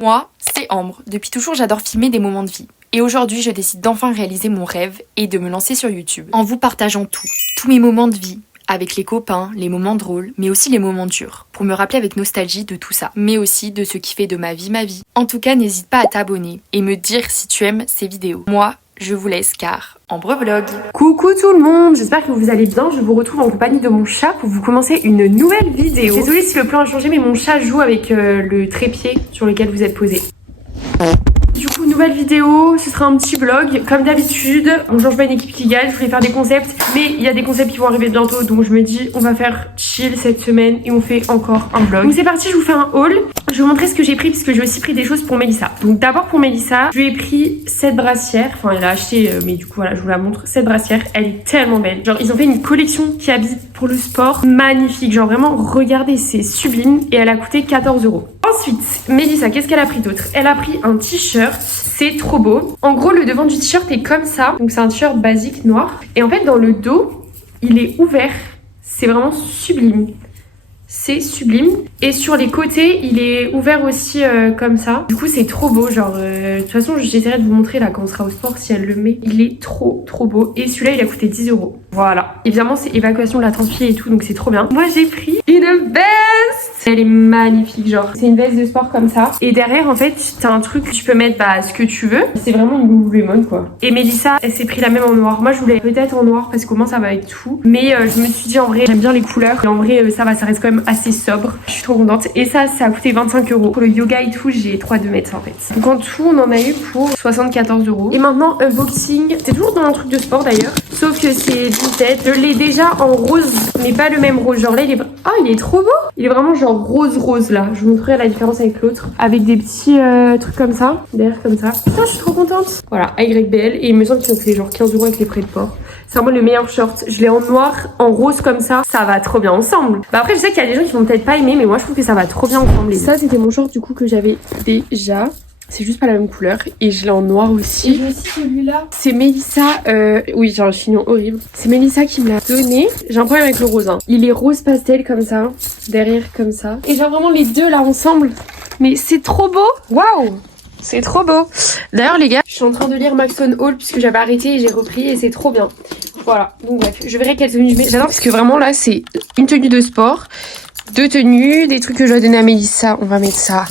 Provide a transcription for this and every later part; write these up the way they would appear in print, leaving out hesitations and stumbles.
Moi, c'est Ambre. Depuis toujours, j'adore filmer des moments de vie. Et aujourd'hui, je décide d'enfin réaliser mon rêve et de me lancer sur YouTube. En vous partageant tous mes moments de vie. Avec les copains, les moments drôles, mais aussi les moments durs. Pour me rappeler avec nostalgie de tout ça. Mais aussi de ce qui fait de ma vie ma vie. En tout cas, n'hésite pas à t'abonner et me dire si tu aimes ces vidéos. Moi, je vous laisse car Ambre Vlog. Coucou tout le monde, j'espère que vous allez bien. Je vous retrouve en compagnie de mon chat pour vous commencer une nouvelle vidéo. Désolée si le plan a changé, mais mon chat joue avec le trépied sur lequel vous êtes posé. Du coup, nouvelle vidéo, ce sera un petit vlog. Comme d'habitude, on change pas une équipe qui gagne, je voulais faire des concepts, mais il y a des concepts qui vont arriver bientôt, donc je me dis on va faire chill cette semaine et on fait encore un vlog. Donc c'est parti, je vous fais un haul. Je vais vous montrer ce que j'ai pris parce que j'ai aussi pris des choses pour Mélissa. Donc d'abord pour Mélissa, je lui ai pris cette brassière, enfin elle a acheté, mais du coup voilà, je vous la montre. Cette brassière, elle est tellement belle. Genre ils ont fait une collection qui habille pour le sport, magnifique. Genre vraiment, regardez, c'est sublime et elle a coûté 14 €. Ensuite, Mélissa, qu'est-ce qu'elle a pris d'autre? Elle a pris un t-shirt, c'est trop beau. En gros, le devant du t-shirt est comme ça. Donc c'est un t-shirt basique noir. Et en fait, dans le dos, il est ouvert. C'est vraiment sublime. C'est sublime. Et sur les côtés, il est ouvert aussi comme ça. Du coup, c'est trop beau. Genre, de toute façon, j'essaierai de vous montrer là quand on sera au sport si elle le met. Il est trop beau. Et celui-là, il a coûté 10 €. Voilà. Évidemment, c'est évacuation de la transpi et tout, donc c'est trop bien. Moi, j'ai pris une veste. Elle est magnifique, genre. C'est une veste de sport comme ça. Et derrière, en fait, t'as un truc, tu peux mettre ce que tu veux. C'est vraiment une Lululemon, quoi. Et Mélissa, elle s'est pris la même en noir. Moi, je voulais peut-être en noir parce qu'au moins, ça va avec tout. Mais je me suis dit, en vrai, j'aime bien les couleurs. Et en vrai, ça reste quand même assez sobre. Je suis trop contente. Et ça a coûté 25 €. Pour le yoga et tout, j'ai 3,2 m en fait. Donc en tout, on en a eu pour 74 €. Et maintenant, unboxing. C'est toujours dans un truc de sport d'ailleurs. Sauf que c'est Vinted. Je l'ai déjà en rose, mais pas le même rose. Genre là, il est trop beau. Il est vraiment genre rose là. Je vous montrerai la différence avec l'autre. Avec des petits trucs comme ça. Derrière comme ça. Putain, je suis trop contente. Voilà, AYBL. Et il me semble qu'ils ont fait genre 15 € avec les frais de port. C'est vraiment le meilleur short. Je l'ai en noir, en rose comme ça. Ça va trop bien ensemble. Bah après, je sais qu'il y a des gens qui vont peut-être pas aimer, mais moi je trouve que ça va trop bien ensemble. Et ça, c'était mon short du coup que j'avais déjà. C'est juste pas la même couleur. Et je l'ai en noir aussi. Et j'ai aussi celui-là. C'est Mélissa. Oui, j'ai un chignon horrible. C'est Mélissa qui me l'a donné. J'ai un problème avec le rose. Hein. Il est rose pastel comme ça. Derrière comme ça. Et genre vraiment les deux là ensemble. Mais c'est trop beau. Waouh! C'est trop beau. D'ailleurs les gars, je suis en train de lire Maxon Hall puisque j'avais arrêté et j'ai repris et c'est trop bien. Voilà, donc bref, je verrai quelle tenue je mets. J'adore parce que vraiment là c'est une tenue de sport, deux tenues, des trucs que je dois donner à Mélissa. On va mettre ça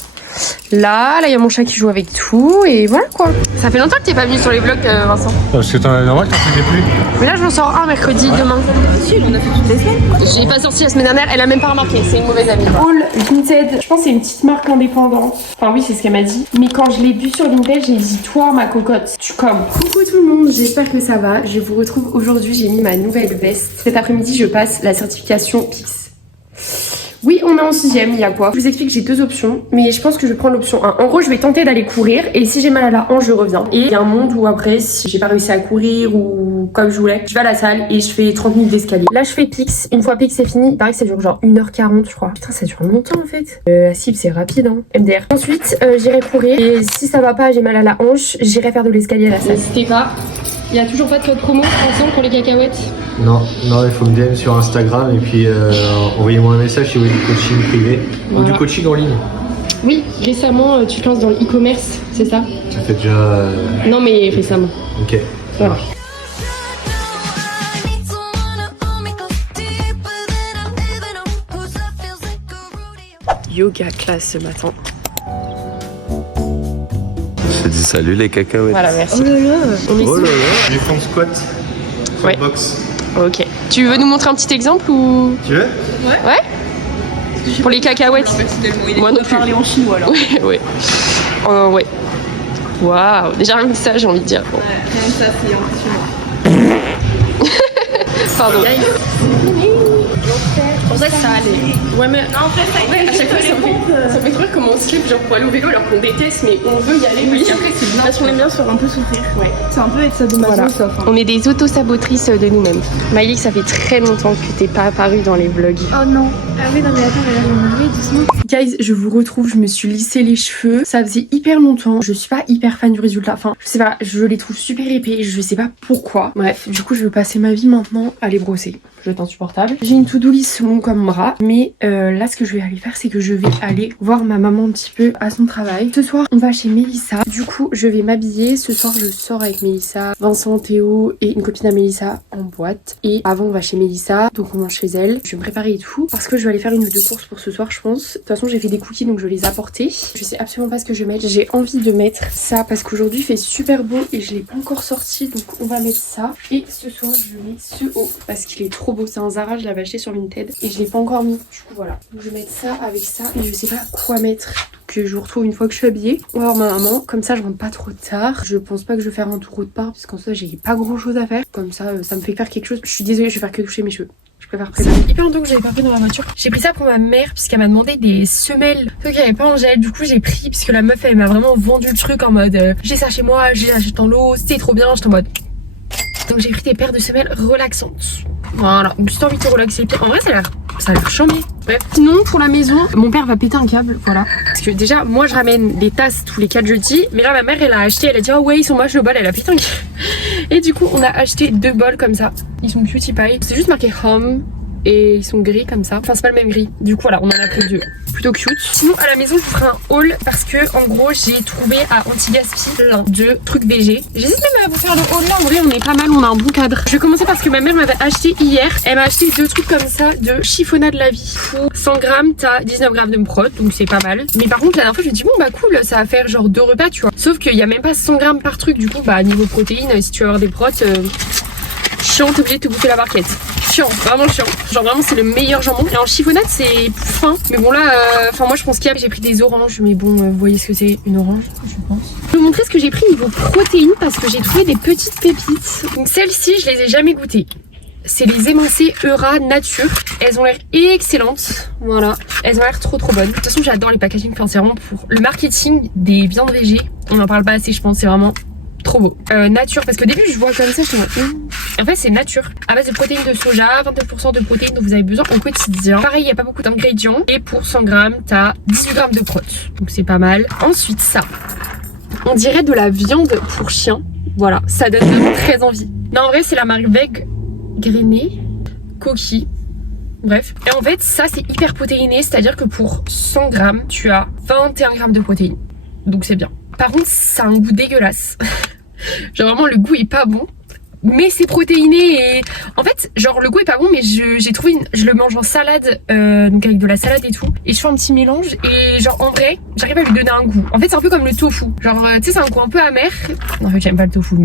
là il y a mon chat qui joue avec tout et voilà quoi. Ça fait longtemps que t'es pas venu sur les vlogs Vincent. Parce que normal t'en faisais plus. Mais là je m'en sors un mercredi demain. Si, on a fait toutes les semaines. J'ai pas sorti la semaine dernière, elle a même pas remarqué, c'est une mauvaise amie. All Vinted, je pense que c'est une petite marque indépendante. Enfin oui c'est ce qu'elle m'a dit. Mais quand je l'ai vu sur Vinted, j'ai dit toi ma cocotte, tu comme. Coucou tout le monde, j'espère que ça va. Je vous retrouve aujourd'hui, j'ai mis ma nouvelle veste. Cet après-midi je passe la certification PIX. Oui, on est en 6ème, il y a quoi? Je vous explique, j'ai deux options, mais je pense que je vais prendre l'option 1. En gros, je vais tenter d'aller courir, et si j'ai mal à la hanche, je reviens. Et il y a un monde où après, si j'ai pas réussi à courir, ou comme je voulais, je vais à la salle, et je fais 30 minutes d'escalier. Là, je fais PIX. Une fois PIX c'est fini, il paraît que ça dure genre 1h40, je crois. Putain, ça dure longtemps, en fait. La cible, c'est rapide, hein. MDR. Ensuite, j'irai courir, et si ça va pas, j'ai mal à la hanche, j'irai faire de l'escalier à la salle. N'hésitez pas. Il y a toujours pas de code promo, attention, pour les cacahuètes? Non, il faut me DM sur Instagram et puis envoyez-moi un message si vous voulez du coaching privé ou du coaching en ligne. Oui, récemment, tu te lances dans le e-commerce, c'est ça? Ça fait déjà... Non, mais récemment. Ok, ça marche. Yoga classe ce matin. Je te dis salut les cacahuètes. Voilà, merci. Oh là là, on est Oh là là, j'ai fait un squat. Ouais. Box. Ok. Tu veux nous montrer un petit exemple ou... Tu veux? Ouais. Pour les cacahuètes. Moi non plus. Parler en chinois alors. Ouais. Ouais. Waouh. Déjà rien que ça, j'ai envie de dire. Bon. Ouais, rien que ça, c'est impressionnant. Pardon. C'est pour ça que ça allait. Ouais, mais non, en fait, à chaque fois, ça fait trop rire comment on se genre pour aller au vélo alors qu'on déteste, mais on veut y aller. Oui, après, c'est bien. Parce qu'on aime bien se faire un peu souffrir. Ouais. C'est un peu être sadomaso, voilà. Ça. Enfin. On est des auto-sabotrices de nous-mêmes. Maïlik, ça fait très longtemps que t'es pas apparue dans les vlogs. Oh non. Ah oui, non, mais attends, mais là, doucement. Guys, je vous retrouve, je me suis lissé les cheveux. Ça faisait hyper longtemps. Je suis pas hyper fan du résultat. Enfin, je sais pas, je les trouve super épais. Je sais pas pourquoi. Bref, du coup, je veux passer ma vie maintenant à les brosser. Je vais être insupportable. J'ai une to-do list longue long comme bras. Mais là ce que je vais aller faire, c'est que je vais aller voir ma maman un petit peu à son travail. Ce soir on va chez Mélissa. Du coup je vais m'habiller. Ce soir je sors avec Mélissa, Vincent, Théo et une copine à Mélissa en boîte. Et avant on va chez Mélissa, donc on mange chez elle. Je vais me préparer et tout parce que je vais aller faire une ou deux courses pour ce soir je pense. De toute façon j'ai fait des cookies donc je vais les apporter. Je sais absolument pas ce que je vais mettre. J'ai envie de mettre ça parce qu'aujourd'hui il fait super beau et je l'ai pas encore sorti, donc on va mettre ça. Et ce soir je mets ce haut parce qu'il est trop beau. C'est un Zara, je l'avais acheté sur Vinted et je l'ai pas encore mis. Du coup voilà, donc je vais mettre ça avec ça et je sais pas quoi mettre. Donc je vous retrouve une fois que je suis habillée. On va voir ma maman, comme ça je rentre pas trop tard. Je pense pas que je vais faire un tour autre part parce qu'en soi j'ai pas grand chose à faire. Comme ça ça me fait faire quelque chose. Je suis désolée, je vais faire que toucher mes cheveux. Je préfère préparer. Ça fait hyper longtemps que j'avais pas pris dans ma voiture. J'ai pris ça pour ma mère puisqu'elle m'a demandé des semelles. Sauf qu'il n'y avait pas en gel. Du coup j'ai pris puisque la meuf elle m'a vraiment vendu le truc en mode j'ai ça chez moi, j'ai acheté dans l'eau, c'était trop bien. J'étais en mode. Donc j'ai pris des paires de semelles relaxantes. Voilà, donc si t'as envie de te relaxer les pieds, en vrai ça a l'air chambé. Bref, sinon pour la maison, mon père va péter un câble, voilà. Parce que déjà, moi je ramène des tasses tous les 4 jeudis, mais là ma mère elle a acheté, elle a dit oh ouais ils sont moches le bol, elle a pété un câble. Et du coup on a acheté 2 bols comme ça, ils sont cutie pie. C'est juste marqué home. Et ils sont gris comme ça, enfin c'est pas le même gris. Du coup voilà, on en a pris 2, plutôt cute. Sinon à la maison je vous ferai un haul parce que en gros j'ai trouvé à Anti-Gaspi plein de trucs VG. J'hésite même à vous faire le haul là, en vrai on est pas mal, on a un bon cadre. Je vais commencer parce que ma mère m'avait acheté hier. Elle m'a acheté 2 trucs comme ça de chiffonnade de la vie. Pour 100 grammes t'as 19 grammes de prot, donc c'est pas mal. Mais par contre la dernière fois je me dis bon bah cool, ça va faire genre 2 repas tu vois. Sauf qu'il y a même pas 100 grammes par truc, du coup bah niveau protéines si tu veux avoir des protes chiant, t'es obligé de te bouffer la barquette. Chiant, vraiment chiant. Genre vraiment c'est le meilleur jambon. Et en chiffonnade c'est fin. Mais bon là, enfin moi je pense qu'il y a, j'ai pris des oranges. Mais bon, vous voyez ce que c'est une orange, je pense. Je vais vous montrer ce que j'ai pris niveau protéines parce que j'ai trouvé des petites pépites. Donc celles-ci je les ai jamais goûtées. C'est les émincées Eura Nature. Elles ont l'air excellentes. Voilà. Elles ont l'air trop bonnes. De toute façon j'adore les packaging. Enfin c'est vraiment pour le marketing des viandes végé. On en parle pas assez je pense, c'est vraiment trop beau. Nature, parce qu'au début je vois comme ça, je me dis en fait c'est nature. À base de protéines de soja, 29% de protéines dont vous avez besoin au quotidien. Pareil, il n'y a pas beaucoup d'ingrédients. Et pour 100 grammes, t'as 18 grammes de prot. Donc c'est pas mal. Ensuite ça, on dirait de la viande pour chien. Voilà, ça donne très envie. Non en vrai c'est la marque Veg Grainé Coquille. Bref. Et en fait ça c'est hyper protéiné, c'est-à-dire que pour 100 grammes, tu as 21 grammes de protéines. Donc c'est bien. Par contre ça a un goût dégueulasse. Genre vraiment le goût est pas bon. Mais c'est protéiné et en fait genre le goût est pas bon mais j'ai trouvé je le mange en salade donc avec de la salade et tout et je fais un petit mélange et genre en vrai j'arrive à lui donner un goût. En fait c'est un peu comme le tofu. Genre tu sais c'est un goût un peu amer. Non en fait j'aime pas le tofu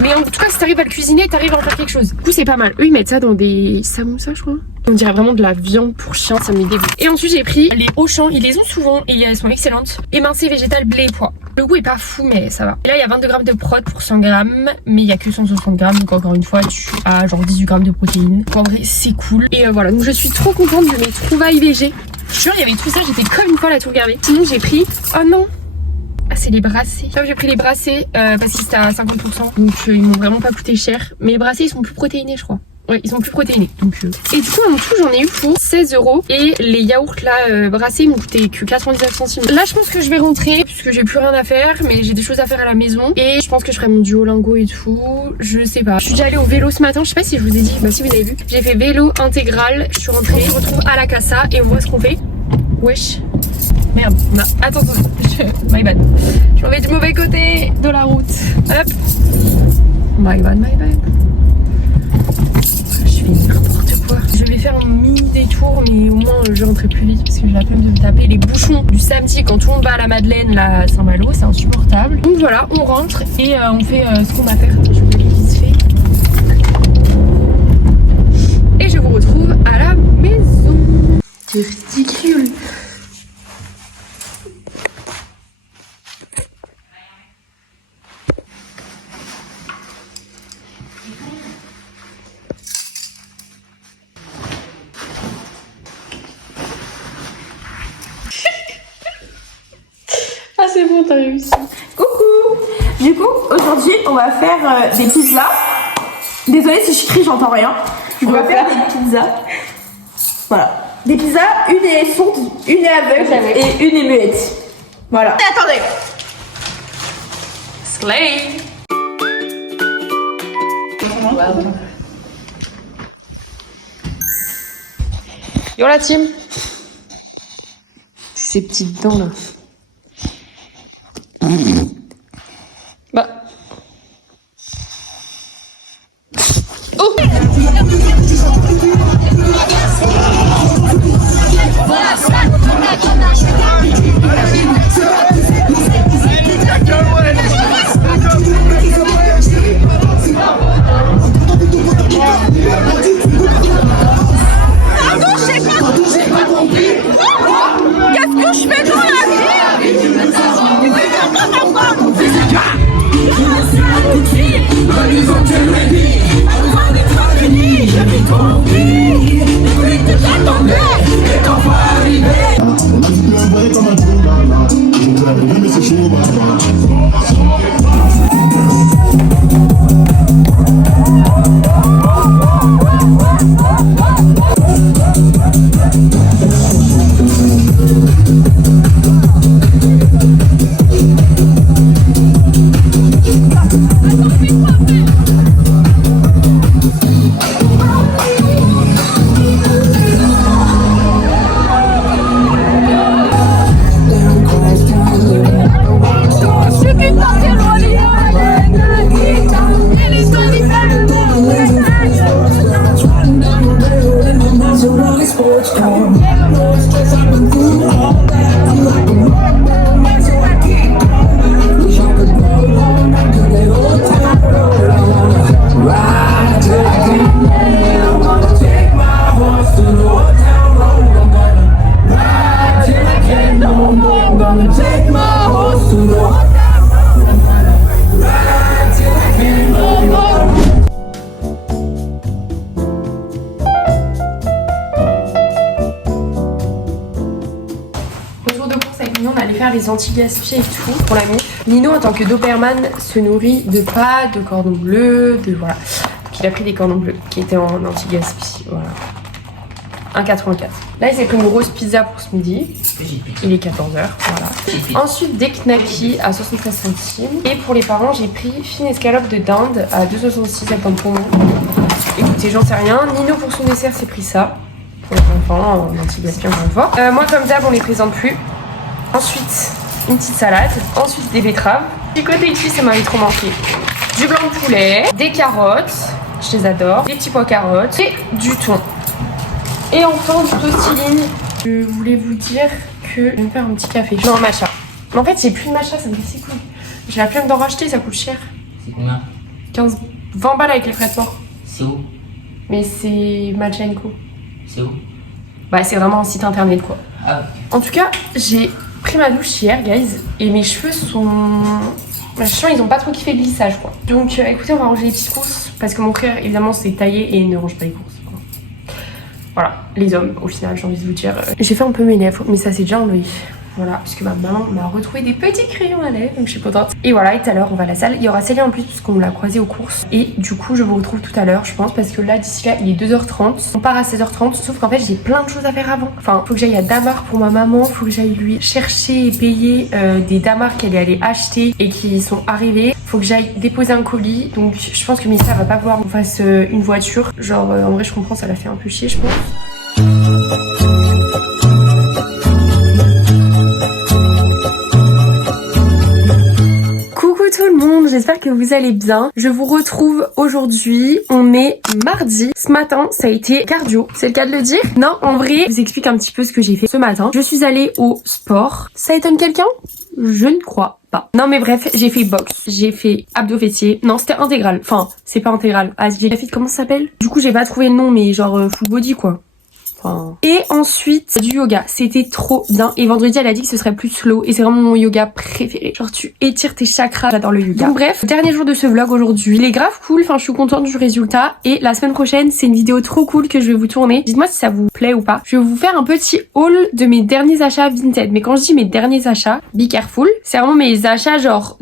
mais en tout cas si t'arrives à le cuisiner t'arrives à en faire quelque chose. Du coup c'est pas mal. Eux ils mettent ça dans des samoussas je crois. On dirait vraiment de la viande pour chien, ça me dégoûte. Et ensuite j'ai pris les Auchan, ils les ont souvent et elles sont excellentes. Émincées végétales blé et pois. Le goût est pas fou mais ça va. Et là il y a 22 grammes de prot pour 100 grammes mais il y a que 160 grammes donc encore une fois tu as genre 18 grammes de protéines. Donc en vrai c'est cool. Et voilà donc je suis trop contente de mes trouvailles végé. Je suis sûre il y avait tout ça, j'étais comme une folle à tout regarder. Sinon j'ai pris, oh non, ah c'est les brassés. J'ai pris les brassés parce qu'ils étaient à 50% donc ils m'ont vraiment pas coûté cher. Mais les brassés ils sont plus protéinés je crois. Ouais, ils sont plus protéinés. Donc, Et du coup, en tout, j'en ai eu pour 16 €. Et les yaourts là, brassés, ils m'ont coûté que 99 centimes. Là, je pense que je vais rentrer puisque j'ai plus rien à faire. Mais j'ai des choses à faire à la maison. Et je pense que je ferai mon Duolingo et tout. Je sais pas. Je suis déjà allée au vélo ce matin. Je sais pas si je vous ai dit. Bah, si vous avez vu. J'ai fait vélo intégral. Je suis rentrée. Je me retrouve à la Casa. Et on voit ce qu'on fait. Wesh. Merde. Non. Attends. My bad. Je m'en vais du mauvais côté de la route. Hop. My bad. N'importe quoi. Je vais faire un mini détour mais au moins je rentrerai plus vite parce que j'ai la peine de me taper les bouchons du samedi quand tout le monde va à la Madeleine, là à Saint-Malo, c'est insupportable. Donc voilà, on rentre et on fait ce qu'on va faire. Je vous le vite fait. Et je vous retrouve à la maison. C'est ridicule. Ah c'est bon, t'as réussi. Coucou. Du coup, aujourd'hui, on va faire des pizzas. Désolée si je crie, j'entends rien. On va faire des pizzas. Voilà. Des pizzas, une est sourde, une est aveugle et une est muette. Voilà. Et attendez. Slay. Yo la team. Ces petites dents là. Bah. Oh. Faire les anti-gaspillés et tout pour la mif. Nino en tant que Doberman se nourrit de pâtes, de cordons bleus, de voilà. Donc il a pris des cordons bleus qui étaient en anti-gaspi. Voilà. 1,84. Là il s'est pris une grosse pizza pour ce midi. Il est 14h. Voilà. Ensuite des knackis à 73 centimes. Et pour les parents j'ai pris fine escalope de dinde à 2,66 avec un poumon. Écoutez j'en sais rien. Nino pour son dessert s'est pris ça. Pour les enfants en anti-gaspi encore une fois. Moi comme d'hab on les présente plus. Ensuite, une petite salade. Ensuite, des betteraves. Du côté ici, ça m'avait trop manqué. Du blanc de poulet, des carottes, je les adore, des petits pois carottes et du thon. Et enfin, du tostiline. Je voulais vous dire que je vais me faire un petit café. Non, un matcha. Mais en fait, j'ai plus de matcha, ça me casse les couilles. J'ai la flemme d'en racheter, ça coûte cher. C'est combien? 20 balles avec les frais de port. C'est où? Mais c'est Matcha & Co. C'est où? Bah, c'est vraiment un site internet, quoi. Ah, En tout cas, j'ai pris ma douche hier, guys, et mes cheveux sont... Je sens ils ont pas trop kiffé le lissage, quoi. Donc, écoutez, on va ranger les petites courses, parce que mon frère, évidemment, s'est taillé et il ne range pas les courses. Voilà, les hommes, au final, j'ai envie de vous dire. J'ai fait un peu mes lèvres, mais ça s'est déjà enlevé. Voilà, parce que ma maman m'a retrouvé des petits crayons à lèvres, donc je suis contente. Et voilà, et tout à l'heure, on va à la salle. Il y aura Célia en plus, parce qu'on l'a croisée aux courses. Et du coup, je vous retrouve tout à l'heure, je pense, parce que là, d'ici là, il est 2h30. On part à 16h30, sauf qu'en fait, j'ai plein de choses à faire avant. Enfin, faut que j'aille à Damar pour ma maman, faut que j'aille lui chercher et payer des Damar qu'elle est allée acheter et qui sont arrivés. Faut que j'aille déposer un colis, donc je pense que Mélissa va pas vouloir qu'on fasse une voiture. Genre, en vrai, je comprends, ça l'a fait un peu chier, je pense. Tout le monde, j'espère que vous allez bien. Je vous retrouve aujourd'hui, on est mardi. Ce matin, ça a été cardio, c'est le cas de le dire. Non, en vrai, je vous explique un petit peu ce que j'ai fait ce matin. Je suis allée au sport. Ça étonne quelqu'un? Je ne crois pas. Non mais bref, j'ai fait boxe, j'ai fait abdos fessiers. Non, c'était intégral. Enfin, c'est pas intégral. Ah, j'ai fait, comment ça s'appelle? Du coup, j'ai pas trouvé le nom, mais genre full body quoi. Et ensuite du yoga, c'était trop bien. Et vendredi elle a dit que ce serait plus slow et c'est vraiment mon yoga préféré. Genre tu étires tes chakras, j'adore le yoga. Donc bref, dernier jour de ce vlog aujourd'hui. Il est grave cool, enfin je suis contente du résultat. Et la semaine prochaine c'est une vidéo trop cool que je vais vous tourner. Dites-moi si ça vous plaît ou pas. Je vais vous faire un petit haul de mes derniers achats Vinted. Mais quand je dis mes derniers achats, be careful, c'est vraiment mes achats genre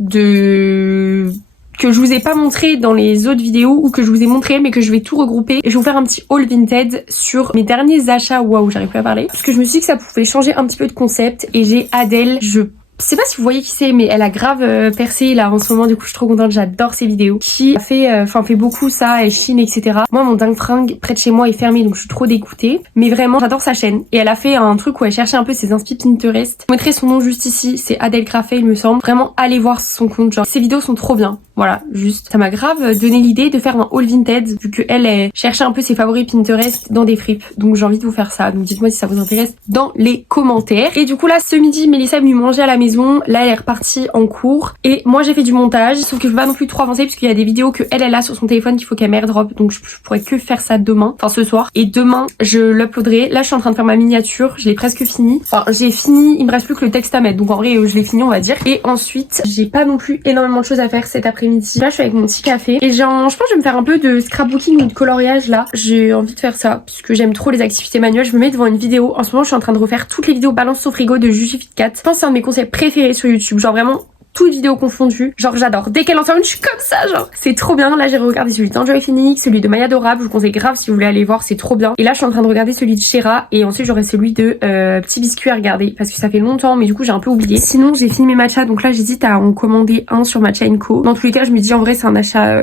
que je vous ai pas montré dans les autres vidéos ou que je vous ai montré mais que je vais tout regrouper et je vais vous faire un petit haul Vinted sur mes derniers achats. Waouh, j'arrive plus à parler parce que je me suis dit que ça pouvait changer un petit peu de concept et j'ai Adèle, je Je sais pas si vous voyez qui c'est, mais elle a grave percé là en ce moment, du coup je suis trop contente, j'adore ses vidéos. Qui fait beaucoup ça, elle chine, etc. Moi mon dingue fringue près de chez moi est fermé, donc je suis trop dégoûtée. Mais vraiment j'adore sa chaîne. Et elle a fait un truc où elle cherchait un peu ses inspi Pinterest. Je mettrai son nom juste ici, c'est Adèle Craffé il me semble. Vraiment allez voir son compte, genre ses vidéos sont trop bien. Voilà, juste ça m'a grave donné l'idée de faire un haul Vinted, vu qu'elle cherchait un peu ses favoris Pinterest dans des fripes. Donc j'ai envie de vous faire ça, donc dites-moi si ça vous intéresse dans les commentaires. Et du coup là ce midi Mélissa est venue manger à la maison, là elle est repartie en cours et moi j'ai fait du montage, sauf que je peux pas non plus trop avancer parce qu'il y a des vidéos que elle a sur son téléphone qu'il faut qu'elle m'airdrop, donc je pourrais que faire ça demain, enfin ce soir, et demain je l'uploaderai. Là je suis en train de faire ma miniature, je l'ai presque fini, enfin j'ai fini, il me reste plus que le texte à mettre, donc en vrai je l'ai fini on va dire. Et ensuite j'ai pas non plus énormément de choses à faire cet après-midi. Là je suis avec mon petit café et je pense que je vais me faire un peu de scrapbooking ou de coloriage là, j'ai envie de faire ça puisque j'aime trop les activités manuelles. Je me mets devant une vidéo, en ce moment je suis en train de refaire toutes les vidéos balance au frigo de Jujufitcat. Je pense que c'est un de mes conseils préférés sur YouTube, genre vraiment toutes les vidéos confondues, genre j'adore. Dès qu'elle en sort une, je suis comme ça, genre c'est trop bien. Là j'ai regardé celui d'Enjoy Phoenix, celui de Maya Adorable, je vous conseille grave si vous voulez aller voir, c'est trop bien. Et là je suis en train de regarder celui de Shera et ensuite j'aurai celui de Petit Biscuit à regarder parce que ça fait longtemps mais du coup j'ai un peu oublié. Sinon j'ai fini mes matchas, donc là j'hésite à en commander un sur Matcha & Co. Dans tous les cas je me dis en vrai c'est un achat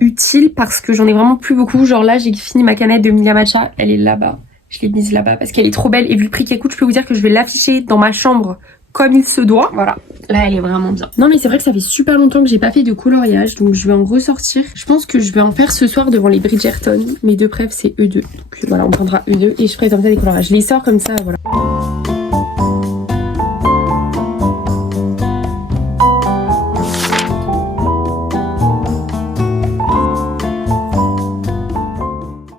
utile parce que j'en ai vraiment plus beaucoup. Genre là j'ai fini ma canette de Milia Matcha, elle est là-bas. Je l'ai mise là-bas parce qu'elle est trop belle et vu le prix qu'elle coûte, je peux vous dire que je vais l'afficher dans ma chambre comme il se doit. Voilà. Là, elle est vraiment bien. Non, mais c'est vrai que ça fait super longtemps que j'ai pas fait de coloriage, donc je vais en ressortir. Je pense que je vais en faire ce soir devant les Bridgerton. Mes deux préf, c'est E2. Donc voilà, on prendra E2 et je ferai comme ça des coloriages. Je les sors comme ça, voilà.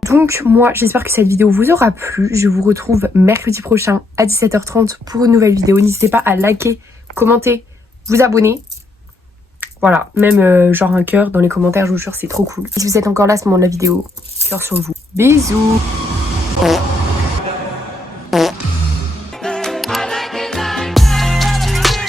Donc moi j'espère que cette vidéo vous aura plu. Je vous retrouve mercredi prochain à 17h30 pour une nouvelle vidéo. N'hésitez pas à liker, commenter, vous abonner. Voilà, même genre un cœur dans les commentaires, je vous jure c'est trop cool. Et si vous êtes encore là à ce moment de la vidéo, cœur sur vous. Bisous.